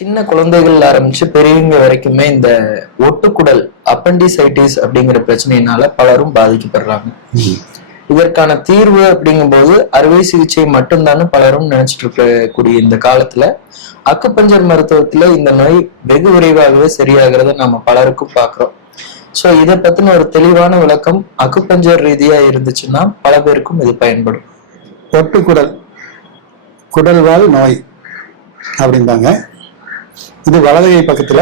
சின்ன குழந்தைகள் ஆரம்பிச்சு பெரியவங்க வரைக்குமே இந்த ஒட்டுக்குடல் அப்பண்டிசைட்டிஸ் அப்படிங்கிற பிரச்சனையினால பலரும் பாதிக்கப்படுறாங்க. இதற்கான தீர்வு அப்படிங்கும்போது அறுவை சிகிச்சை மட்டும்தானே பலரும் நினைச்சிட்டு இருக்கக்கூடிய இந்த காலத்துல அக்குப்பஞ்சர் மருத்துவத்துல இந்த நோய் வெகு விரைவாகவே சரியாகிறத நம்ம பலருக்கும் பாக்குறோம். சோ இத பத்தின ஒரு தெளிவான விளக்கம் அக்குப்பஞ்சர் ரீதியா இருந்துச்சுன்னா பல பேருக்கும் இது பயன்படும். ஒட்டுக்குடல் குடல்வால் நோய் அப்படிம்பாங்க. இது வலதுகை பக்கத்துல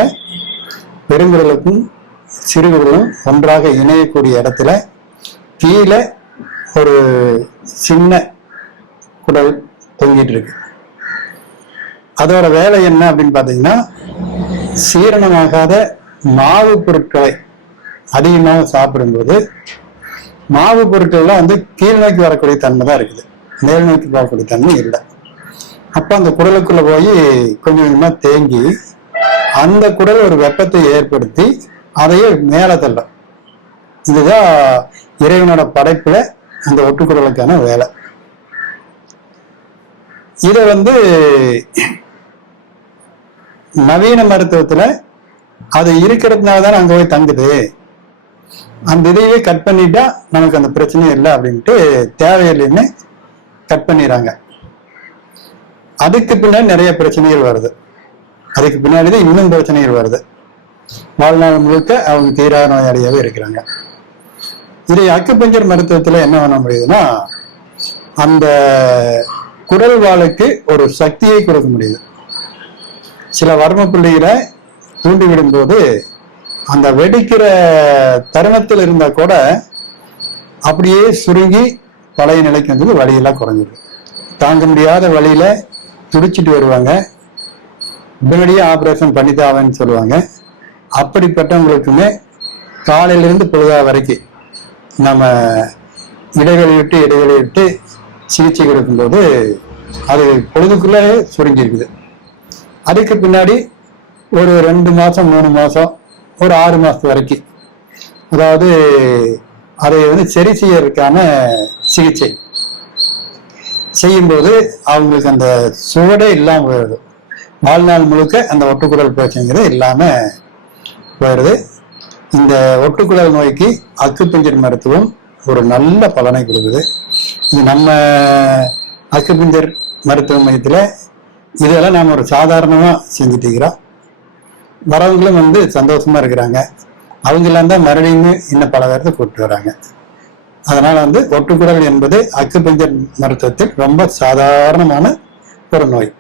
பெருங்குடலுக்கும் சிறுகுடலும் ஒன்றாக இணையக்கூடிய இடத்துல கீழே ஒரு சின்ன குடல் தொங்கிட்டு இருக்கு. அதோட வேலை என்ன அப்படின்னு பார்த்தீங்கன்னா சீரணமாகாத மாவு பொருட்களை அதிகமாக சாப்பிடும்போது மாவு பொருட்கள்லாம் வந்து கீழ் நோக்கி வரக்கூடிய தன்மை தான் இருக்குது. மேல் நோக்கி வரக்கூடிய தன்மை இல்லை. அப்போ அந்த குடலுக்குள்ள போய் கொஞ்சம் கொஞ்சமா தேங்கி அந்த குடல் ஒரு வெப்பத்தை ஏற்படுத்தி அதையே மேலே தள்ளும். இதுதான் இறைவனோட படைப்புல அந்த ஒட்டுக்குடலுக்கான வேலை. இதை வந்து நவீன மருத்துவத்துல அது இருக்கிறதுனால தான் அங்க போய் தங்குது. அந்த இதையே கட் பண்ணிட்டா நமக்கு அந்த பிரச்சனையும் இல்லை அப்படின்ட்டு தேவையில்லைன்னு கட் பண்ணிடுறாங்க. அதுக்கு பின்னாடி நிறைய பிரச்சனைகள் வருது. அதுக்கு பின்னாடி தான் இன்னும் பிரச்சனைகள் வருது. வாழ்நாள் முழுக்க அவங்க தீராத நோயாளியாகவே இருக்கிறாங்க. இதை அக்குப்பஞ்சர் மருத்துவத்தில் என்ன பண்ண முடியுதுன்னா அந்த குரல் வாளுக்கு ஒரு சக்தியை கொடுக்க முடியுது. சில வர்ம புள்ளிகளை தூண்டிவிடும் போது அந்த வெடிக்கிற தருணத்தில் இருந்தால் கூட அப்படியே சுருங்கி பழைய நிலைக்கு வந்தது வழியெல்லாம் குறைஞ்சிடும். தாங்க முடியாத வழியில துடிச்சிட்டு வருவாங்க. உடனடியே ஆப்ரேஷன் பண்ணித்தாவேன்னு சொல்லுவாங்க. அப்படிப்பட்டவங்களுக்குமே காலையிலிருந்து பொழுதா வரைக்கும் நம்ம இடைவெளி விட்டு இடைவெளி விட்டு சிகிச்சை கொடுக்கும்போது அது பொழுதுக்குள்ளே சுருங்கியிருக்குது. அதுக்கு பின்னாடி ஒரு ரெண்டு மாதம் மூணு மாதம் ஒரு ஆறு மாதத்து வரைக்கும். அதாவது அதை வந்து சரி செய்யறதுக்கான சிகிச்சை. செய்யும்போது அவங்களுக்கு அந்த சுவடே இல்லாமல் போயிடுது. வாழ்நாள் முழுக்க அந்த ஒட்டுக்குடல் பிரச்சனைங்கிறது இல்லாம போயிடுது. இந்த ஒட்டுக்குடல் நோய்க்கு அக்குப்பிஞ்சர் மருத்துவம் ஒரு நல்ல பலனை கொடுக்குது. இது நம்ம அக்குப்பிஞ்சர் மருத்துவ மையத்தில் இதெல்லாம் நாம் ஒரு சாதாரணமாக செஞ்சுட்டு இருக்கிறோம். வரவங்களும் வந்து சந்தோஷமா இருக்கிறாங்க. அவங்க எல்லாம் தான் மறுபடியும் இன்னும் பல பேர்த்த கூப்பிட்டு வராங்க. அதனால வந்து ஒட்டுக்குடல் என்பது அக்குப்பஞ்சர் மருத்துவத்தில் ரொம்ப சாதாரணமான ஒரு நோய்.